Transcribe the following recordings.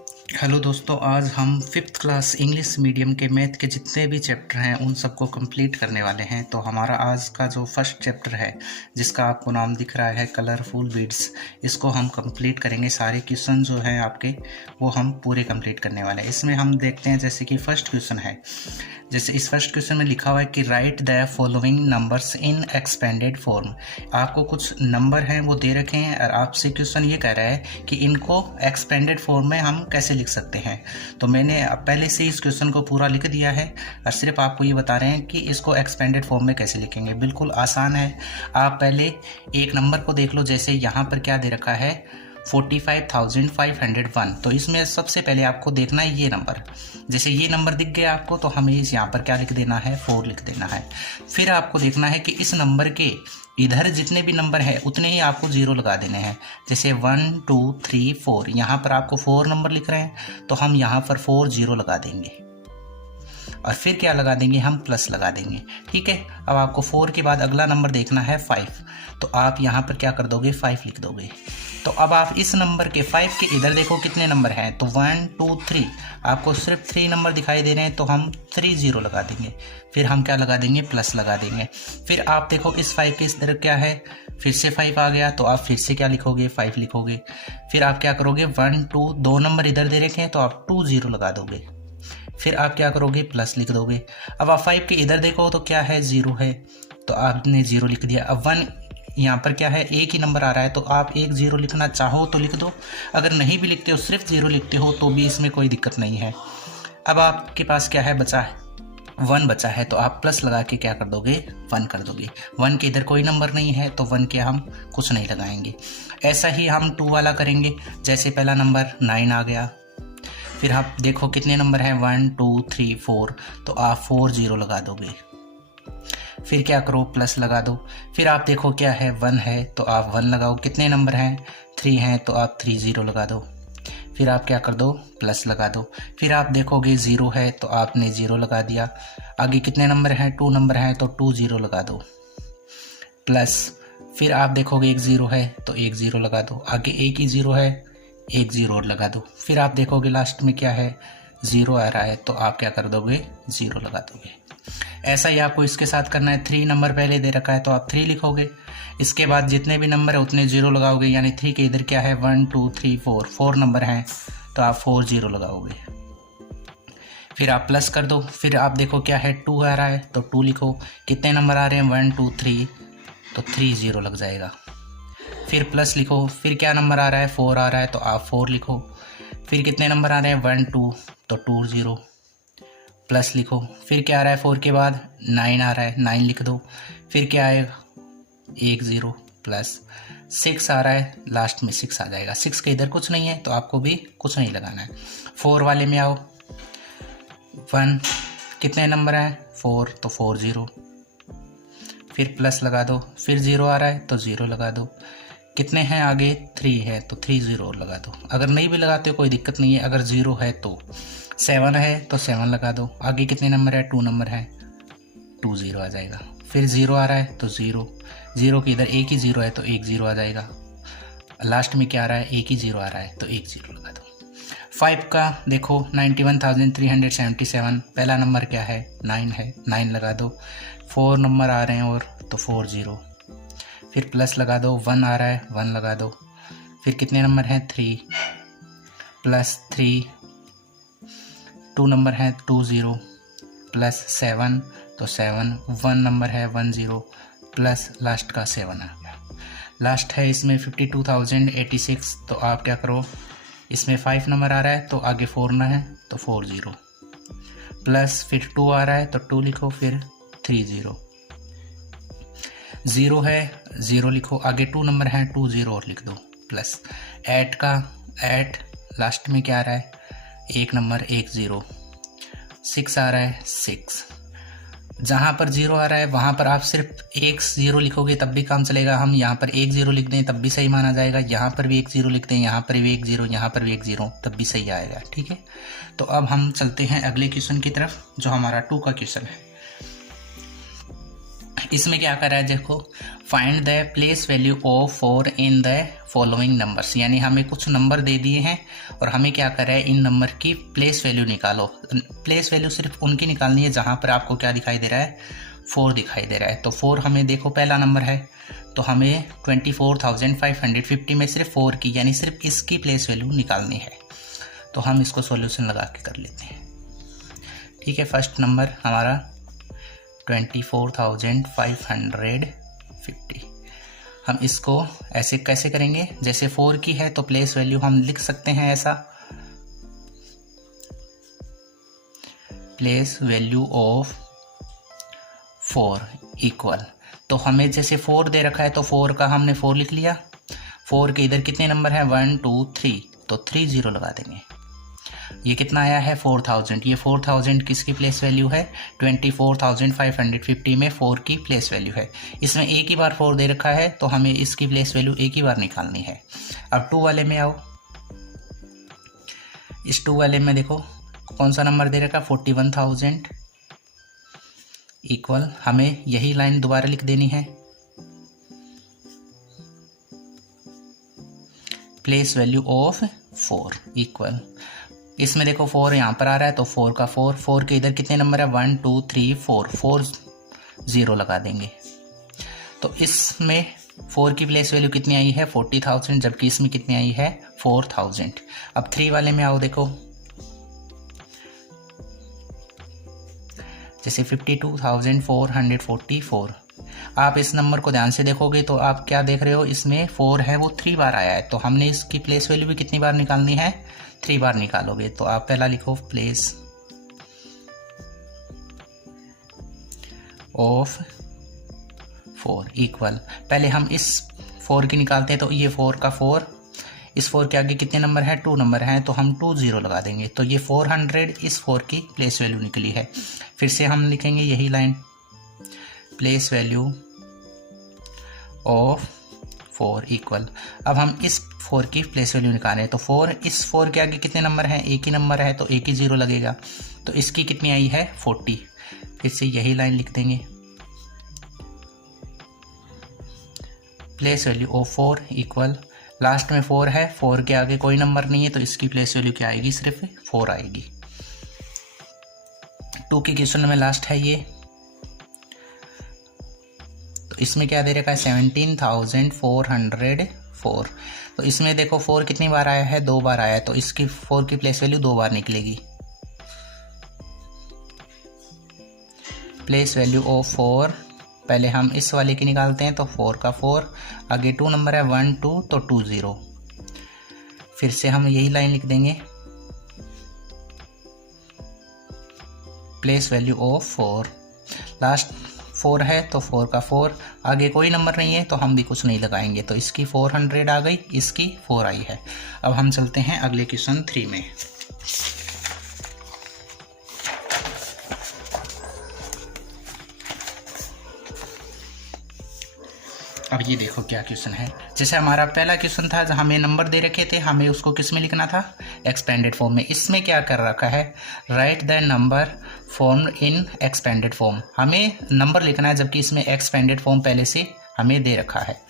Hello दोस्तों, आज हम फिफ्थ क्लास इंग्लिश मीडियम के मैथ के जितने भी चैप्टर हैं उन सबको कंप्लीट करने वाले हैं। तो हमारा आज का जो फर्स्ट चैप्टर है, जिसका आपको नाम दिख रहा है कलरफुल बीड्स, इसको हम कंप्लीट करेंगे। सारे क्वेश्चन जो हैं आपके वो हम पूरे कंप्लीट करने वाले हैं। इसमें हम देखते हैं, जैसे कि फर्स्ट क्वेश्चन है। जैसे इस फर्स्ट क्वेश्चन में लिखा हुआ है कि right the following numbers in expanded form. आपको कुछ नंबर हैं वो दे रखे हैं और आपसे क्वेश्चन ये कह रहा है कि इनको एक्सपेंडेड फॉर्म में हम कैसे लिख सकते हैं। तो मैंने पहले से इस क्वेश्चन को पूरा लिख दिया है और सिर्फ आपको ये बता रहे हैं कि इसको एक्सपेंडेड फॉर्म में कैसे लिखेंगे। बिल्कुल आसान है। आप पहले एक नंबर को देख लो। जैसे यहाँ पर क्या दे रखा है, 45,501। तो इसमें सबसे पहले आपको देखना है ये नंबर। जैसे ये नंबर दिख गया आपको, तो हमें यहाँ पर क्या लिख देना है, 4 लिख देना है। फिर आपको देखना है कि इस नंबर के इधर जितने भी नंबर हैं उतने ही आपको 0 लगा देने हैं। जैसे 1 2 3 4, यहाँ पर आपको 4 नंबर लिख रहे हैं तो हम यहाँ पर 4 0 लगा देंगे और फिर क्या लगा देंगे, हम प्लस लगा देंगे। ठीक है। अब आपको 4 के बाद अगला नंबर देखना है 5, तो आप यहाँ पर क्या कर दोगे, 5 लिख दोगे। तो अब आप इस नंबर के 5 के इधर देखो कितने नंबर हैं, तो 1 2 3, आपको सिर्फ 3 नंबर दिखाई दे रहे हैं तो हम 3 0 लगा देंगे। फिर हम क्या लगा देंगे, प्लस लगा देंगे। फिर आप देखो इस 5 के इस तरफ क्या है, फिर से 5 आ गया तो आप फिर से क्या लिखोगे, 5 लिखोगे। फिर आप क्या करोगे, 1 2, 2 नंबर इधर दे रखे हैं तो आप 2 0 लगा दोगे। फिर आप क्या करोगे, प्लस लिख दोगे। अब आप 5 के इधर देखो तो क्या है, 0 है तो आपने 0 लिख दिया। अब 1 यहाँ पर क्या है, एक ही नंबर आ रहा है तो आप 1 0 लिखना चाहो तो लिख दो। अगर नहीं भी लिखते हो, सिर्फ 0 लिखते हो तो भी इसमें कोई दिक्कत नहीं है। अब आपके पास क्या है, बचा है 1 बचा है, तो आप प्लस लगा के क्या कर दोगे, 1 कर दोगे। 1 के इधर कोई नंबर नहीं है तो 1 के हम कुछ नहीं लगाएंगे। ऐसा ही हम 2 वाला करेंगे। जैसे पहला नंबर 9 आ गया, फिर आप देखो कितने नंबर हैं, 1 2 3 4, तो आप 4 0 लगा दोगे। फिर क्या करो, प्लस लगा दो। फिर आप देखो क्या है, 1 है तो आप 1 लगाओ। कितने नंबर हैं, 3 हैं तो आप 3 0 लगा दो। फिर आप क्या कर दो, प्लस लगा दो। फिर आप देखोगे 0 है तो आपने 0 लगा दिया। आगे कितने नंबर हैं, 2 नंबर हैं तो 2 0 लगा दो, प्लस। फिर आप देखोगे 1 0 है तो 1 0 लगा दो। आगे एक ही 0 है, 1 0 और लगा दो। फिर आप देखोगे लास्ट में क्या है, 0 आ रहा है तो आप क्या कर दोगे, 0 लगा दोगे। ऐसा ही आपको इसके साथ करना है। 3 नंबर पहले दे रखा है तो आप 3 लिखोगे। इसके बाद जितने भी नंबर है उतने 0 लगाओगे। यानी 3 के इधर क्या है, 1 2 3 4, 4 नंबर हैं तो आप 4 0 लगाओगे। फिर आप प्लस कर दो। फिर आप देखो क्या है, 2 आ रहा है तो 2 लिखो। कितने नंबर आ रहे हैं, 1 2 3, तो 3 0 लग जाएगा। फिर प्लस लिखो। फिर क्या नंबर आ रहा है, 4 आ रहा है तो आप 4 लिखो। फिर कितने नंबर आ रहे हैं, 1 2, तो 2 0, प्लस लिखो। फिर क्या आ रहा है, 4 के बाद 9 आ रहा है, 9 लिख दो। फिर क्या आएगा, 1 0, प्लस 6 आ रहा है, लास्ट में 6 आ जाएगा। 6 के इधर कुछ नहीं है तो आपको भी कुछ नहीं लगाना है। 4 वाले में आओ, 1, कितने नंबर हैं, 4, तो 4 0, फिर प्लस लगा दो। फिर 0 आ रहा है तो 0 लगा दो। कितने हैं आगे, 3 है तो 3 0 और लगा दो। अगर नहीं भी लगाते हो कोई दिक्कत नहीं है। अगर 0 है तो 7 है तो 7 लगा दो। आगे कितने नंबर है, 2 नंबर है, 2 0 आ जाएगा। फिर 0 आ रहा है तो 0, 0 के इधर एक ही 0 है तो 1 0 आ जाएगा। लास्ट में क्या आ रहा है, एक ही 0 आ रहा है तो 1 0 लगा दो। 5 का देखो, 91,377, पहला नंबर क्या है, 9 है, 9 लगा दो। 4 नंबर आ रहे हैं और तो 4 0, फिर प्लस लगा दो। 1 आ रहा है, 1 लगा दो। फिर कितने नंबर हैं, 3, प्लस 3, 2 नंबर हैं 2 0, प्लस 7, तो 7, 1 नंबर है 1 0, प्लस लास्ट का 7 आ गया। लास्ट है इसमें 52,086, तो आप क्या करो, इसमें 5 नंबर आ रहा है तो आगे 4 ना है तो 4 0, प्लस फिर 2 आ रहा है तो 2 लिखो। फिर 3 0, 0 है, 0 लिखो। आगे 2 नंबर हैं, 2 0 और लिख दो, प्लस 8 का 8, लास्ट में क्या आ रहा है, एक नंबर 1 0, 6 आ रहा है 6। जहाँ पर 0 आ रहा है वहाँ पर आप सिर्फ 1 0 लिखोगे तब भी काम चलेगा। हम यहाँ पर 1 0 लिख दें तब भी सही माना जाएगा। यहाँ पर भी 1 0 लिख दें, यहाँ पर भी 1 0, यहाँ पर भी 1 0, तब भी सही आएगा। ठीक है। तो अब हम चलते हैं अगले क्वेश्चन की तरफ, जो हमारा 2 का क्वेश्चन है। इसमें क्या कर रहा है देखो, find the place value of 4 in the following numbers, यानी हमें कुछ नंबर दे दिए हैं और हमें क्या कर रहा है, इन नंबर की प्लेस वैल्यू निकालो। प्लेस वैल्यू सिर्फ उनकी निकालनी है जहाँ पर आपको क्या दिखाई दे रहा है, 4 दिखाई दे रहा है। तो 4 हमें देखो पहला नंबर है, तो हमें 24,550 में सिर्फ 4 की यानी सिर्फ इसकी प्लेस वैल्यू निकालनी है। तो हम इसको सॉल्यूशन लगा के कर लेते हैं। ठीक है, फर्स्ट नंबर हमारा 24,550। हम इसको ऐसे कैसे करेंगे, जैसे 4 की है तो प्लेस वैल्यू हम लिख सकते हैं ऐसा, प्लेस वैल्यू ऑफ 4 इक्वल, तो हमें जैसे 4 दे रखा है तो 4 का हमने 4 लिख लिया। 4 के इधर कितने नंबर हैं, 1 2 3, तो 3 0 लगा देंगे। ये कितना आया है, 4000। ये 4000 किसकी प्लेस वैल्यू है, 24,550 में 4 की प्लेस वैल्यू है। इसमें एक ही बार 4 दे रखा है तो हमें इसकी प्लेस वैल्यू एक ही बार निकालनी है। अब 2 वाले में आओ, इस 2 वाले में देखो कौन सा नंबर दे रखा है, 41,000 इक्वल, हमें यही लाइन दोबारा लिख देनी है, प्लेस वैल्यू ऑफ 4 इक्वल, इसमें देखो 4 यहाँ पर आ रहा है तो 4 का 4 के इधर कितने नंबर है, 1 2 3 4, 4 0 लगा देंगे। तो इसमें 4 की प्लेस वैल्यू कितनी आई है, 40,000, जबकि इसमें कितनी आई है, 4,000। अब 3 वाले में आओ, देखो जैसे 52,444। आप इस नंबर को ध्यान से देखोगे तो आप क्या देख रहे हो, इसमें 4 है वो 3 बार आया है, तो हमने इसकी प्लेस वैल्यू भी कितनी बार निकालनी है, 3 बार निकालोगे। तो आप पहला लिखो प्लेस ऑफ 4 इक्वल, पहले हम इस 4 की निकालते हैं तो ये 4 का 4, इस 4 के आगे कितने नंबर हैं, 2 नंबर हैं, तो हम 2 0 लगा देंगे। तो ये 400 इस 4 की प्लेस वैल्यू निकली है। फिर से हम लिखेंगे यही line, place value of 4 equal, अब हम इस 4 की प्लेस वैल्यू निकालें तो 4, इस 4 के आगे कितने नंबर हैं, एक ही नंबर है तो एक ही 0 लगेगा, तो इसकी कितनी आई है, 40। फिर से यही लाइन लिख देंगे, place value of 4 equal, last में 4 है, 4 के आगे कोई नंबर नहीं है तो इसकी प्लेस वैल्यू क्या आएगी, सिर्फ 4 आएगी। 2 के क्वेश्चन में लास्ट है ये, तो इसमें क्या दे रखा है, 17,404। तो इसमें देखो 4 कितनी बार आया है, 2 बार आया है, तो इसकी 4 की प्लेस वैल्यू 2 बार निकलेगी। प्लेस वैल्यू ऑफ 4, पहले हम इस वाले की निकालते हैं तो 4 का 4, आगे 2 नंबर है 1 2, तो 2 0। फिर से हम यही लाइन लिख देंगे, प्लेस वैल्यू ऑफ 4, लास्ट 4 है तो 4 का 4, आगे कोई नंबर नहीं है तो हम भी कुछ नहीं लगाएंगे, तो इसकी 400 आ गई, इसकी 4 आई है। अब हम चलते हैं अगले क्वेश्चन 3 में। अब ये देखो क्या क्वेश्चन है, जैसे हमारा पहला क्वेश्चन था जहाँ हमें नंबर दे रखे थे, हमें उसको किस में लिखना था, एक्सपेंडेड फॉर्म में। इसमें क्या कर रखा है, right the number formed in expanded form, हमें नंबर लिखना है जबकि इसमें एक्सपेंडेड फॉर्म पहले से हमें दे रखा है।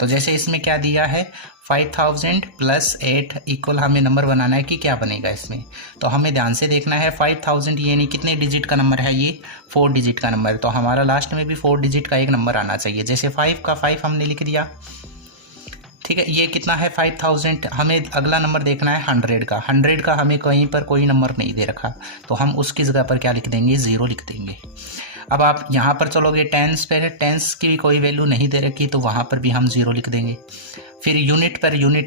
तो जैसे इसमें क्या दिया है, 5000 + 8 इक्वल, हमें नंबर बनाना है कि क्या बनेगा इसमें। तो हमें ध्यान से देखना है, 5000 यानी कितने डिजिट का नंबर है, ये 4 डिजिट का नंबर है, तो हमारा लास्ट में भी 4 डिजिट का एक नंबर आना चाहिए। जैसे 5 का 5 हमने लिख दिया, ठीक है। ये कितना है, 5000। हमें अगला नंबर देखना है 100 का, 100 का हमें कहीं पर कोई नंबर नहीं दे रखा, तो हम उसकी जगह पर क्या लिख देंगे, 0 लिख देंगे। अब आप यहाँ पर चलोगे टेंस पर, टेंस की भी कोई वैल्यू नहीं दे रखी तो वहाँ पर भी हम 0 लिख देंगे। फिर यूनिट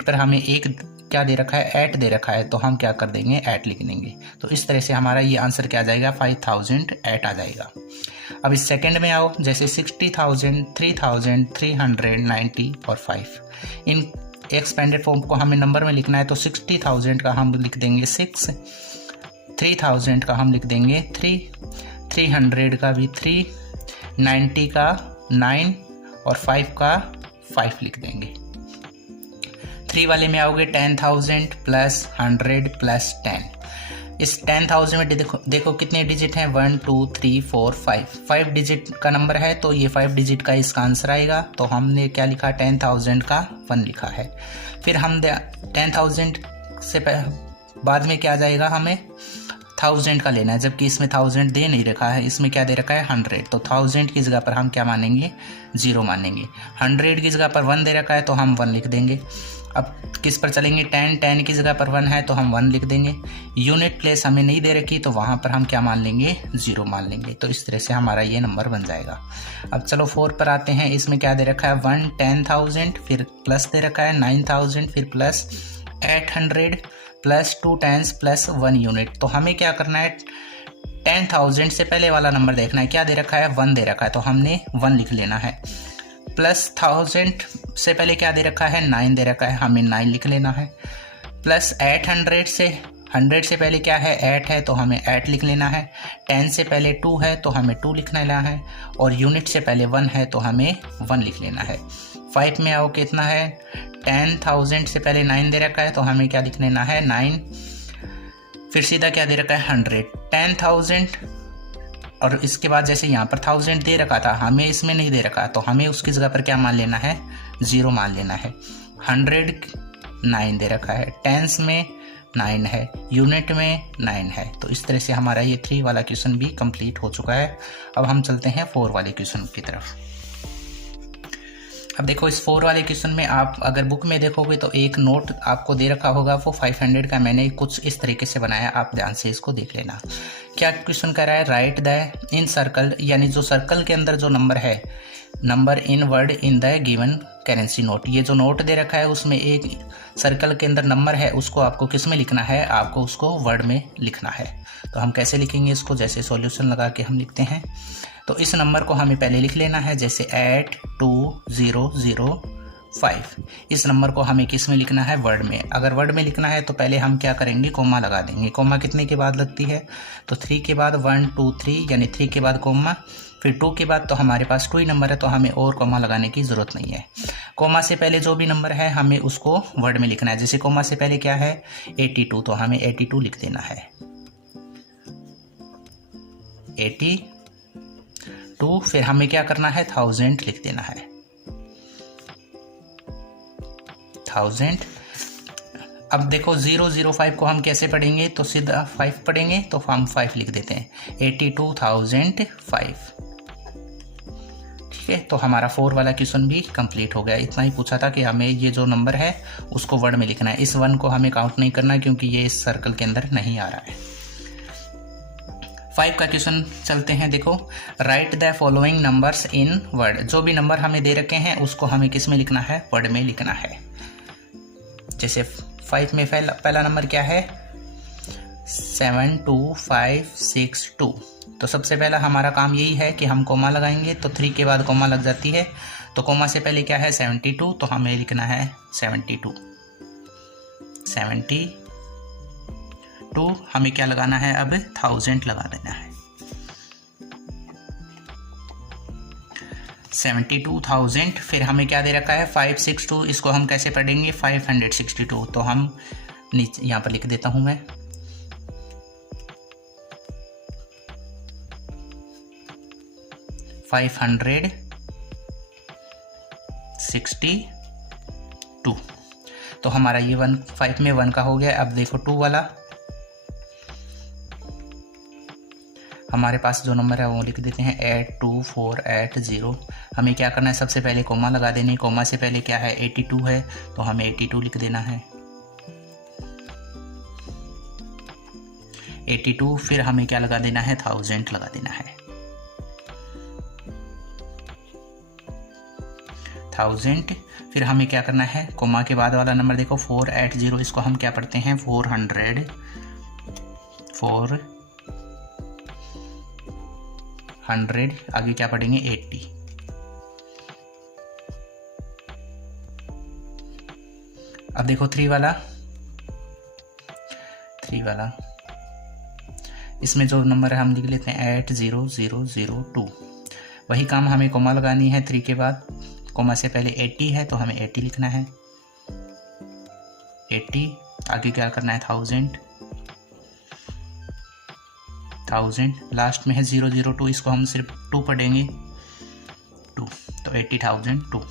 पर हमें एक क्या दे रखा है, 8 दे रखा है, तो हम क्या कर देंगे, 8 लिख देंगे। तो इस तरह से हमारा ये आंसर क्या आ जाएगा, 5008 आ जाएगा। अब इस सेकंड में आओ, जैसे 60,000, 3,000, 390 और 5, इन एक्सपेंडेड फॉर्म को हमें नंबर में लिखना है, तो 60,000 का हम लिख देंगे 6, 3,000 का हम लिख देंगे 3, 300 का भी 3, 90 का 9 और 5 का 5 लिख देंगे। 3 वाले में आओगे 10,000 + 100 + 10, इस 10,000 में देखो कितने डिजिट हैं, 1 2 3 4 5 डिजिट का नंबर है, तो ये 5 डिजिट का इसका आंसर आएगा। तो हमने क्या लिखा, 10,000 का 1 लिखा है। फिर हम 10,000 से बाद में क्या आ जाएगा, हमें 1000 का लेना है, जबकि इसमें 1000 दे नहीं रखा है, इसमें क्या दे रखा है 100। तो 1000 की जगह पर हम क्या मानेंगे, 0 मानेंगे। 100 की जगह पर 1 दे रखा है तो हम 1 लिख देंगे। अब किस पर चलेंगे, 10 की जगह पर 1 है तो हम 1 लिख देंगे। यूनिट प्लेस हमें नहीं दे रखी तो वहाँ पर हम क्या मान लेंगे, 0 मान लेंगे। तो इस तरह से हमारा ये नंबर बन जाएगा। अब चलो 4 पर आते हैं। इसमें क्या दे रखा है, 1 10,000, फिर प्लस दे रखा है 9,000, फिर प्लस 800 प्लस 2 10 प्लस 1 यूनिट। तो हमें क्या करना है, 10,000 से पहले वाला नंबर देखना है, क्या दे रखा है 1 दे रखा है तो हमने 1 लिख लेना है। प्लस 1000 से पहले क्या दे रखा है, 9 दे रखा है, हमें 9 लिख लेना है। प्लस 800 से 100 से पहले क्या है, 8 है तो हमें 8 लिख लेना है। 10 से पहले 2 है तो हमें 2 लिखना लेना है, और यूनिट से पहले 1 है तो हमें 1 लिख लेना है। 5 में आओ कितना है, 10,000 से पहले 9 दे रखा है तो हमें क्या लिख लेना है 9, फिर सीधा क्या दे रखा है 100, 10,000, और इसके बाद जैसे यहाँ पर 1000 दे रखा था, हमें इसमें नहीं दे रखा तो हमें उसकी जगह पर क्या मान लेना है, 0 मान लेना है। 100 9 दे रखा है, टेंस में 9 है, यूनिट में 9 है। तो इस तरह से हमारा ये 3 वाला क्वेश्चन भी कंप्लीट हो चुका है। अब हम चलते हैं 4 वाले क्वेश्चन की तरफ। अब देखो इस 4 वाले क्वेश्चन में आप अगर बुक में देखोगे तो एक नोट आपको दे रखा होगा, वो 500 का मैंने कुछ इस तरीके से बनाया, आप ध्यान से इसको देख लेना। क्या क्वेश्चन कह रहा है, राइट द इन सर्कल, यानी जो सर्कल के अंदर जो नंबर है, number in word in the given currency note. ये जो नोट दे रखा है उसमें एक सर्कल के अंदर नंबर है, उसको आपको किस में लिखना है, आपको उसको वर्ड में लिखना है। तो हम कैसे लिखेंगे इसको, जैसे सॉल्यूशन लगा के हम लिखते हैं। तो इस नंबर को हमें पहले लिख लेना है, जैसे 82005। इस नंबर को हमें किस में लिखना है, वर्ड में। अगर वर्ड में लिखना है तो पहले हम क्या करेंगे, कोमा लगा देंगे। कोमा कितने के बाद लगती है, तो 3 के बाद 1 2 3, यानी 3 के बाद कोमा, फिर 2 के बाद तो हमारे पास 2 ही नंबर है तो हमें और कोमा लगाने की ज़रूरत नहीं है। कोमा से पहले जो भी नंबर है हमें उसको वर्ड में लिखना है। जैसे कोमा से पहले क्या है 82, तो हमें 82 लिख देना है। 82, फिर हमें क्या करना है 1000 लिख देना है। 1000। अब देखो 005 को हम कैसे पढ़ेंगे, तो सीधा 5 पढ़ेंगे, तो हम 5 लिख देते हैं, 82,005। ठीक है, तो हमारा 4 वाला क्वेश्चन भी कंप्लीट हो गया। इतना ही पूछा था कि हमें ये जो नंबर है उसको वर्ड में लिखना है। इस 1 को हमें काउंट नहीं करना क्योंकि ये इस सर्कल के अंदर नहीं आ रहा है। 5 का क्वेश्चन चलते हैं। देखो, right the following numbers in word. जो भी नंबर हमें दे रखे हैं उसको हमें किस में लिखना है, वर्ड में लिखना है। जैसे 5 में पहला नंबर क्या है 72562। तो सबसे पहला हमारा काम यही है कि हम कोमा लगाएंगे, तो 3 के बाद कोमा लग जाती है, तो कोमा से पहले क्या है 72, तो हमें लिखना है 72। हमें क्या लगाना है, अब 1000 लगा देना है। 72,000। फिर हमें क्या दे रखा है 562, इसको हम कैसे पढ़ेंगे 562, तो हम नीचे यहाँ पर लिख देता हूँ मैं 562। तो हमारा ये 5 में 1 का हो गया। अब देखो 2 वाला, हमारे पास जो नंबर है वो लिख देते हैं 82480। हमें क्या करना है, सबसे पहले कोमा लगा देनी। कोमा से पहले क्या है 82 है, तो हमें 82 लिख देना है। 82, फिर हमें क्या लगा देना है 1000 लगा देना है। 1000, फिर हमें क्या करना है, कोमा के बाद वाला नंबर देखो 480, इसको हम क्या पढ़ते हैं 400। आगे क्या पढ़ेंगे 80। अब देखो 3 वाला, इसमें जो नंबर है हम लिख लेते हैं 80002। वही काम हमें कोमा लगानी है 3 के बाद। कोमा से पहले 80 है तो हमें 80 लिखना है। 80, आगे क्या करना है 1000। 1000, लास्ट में है 002, इसको हम सिर्फ 2 पढ़ेंगे 2, तो 80,002।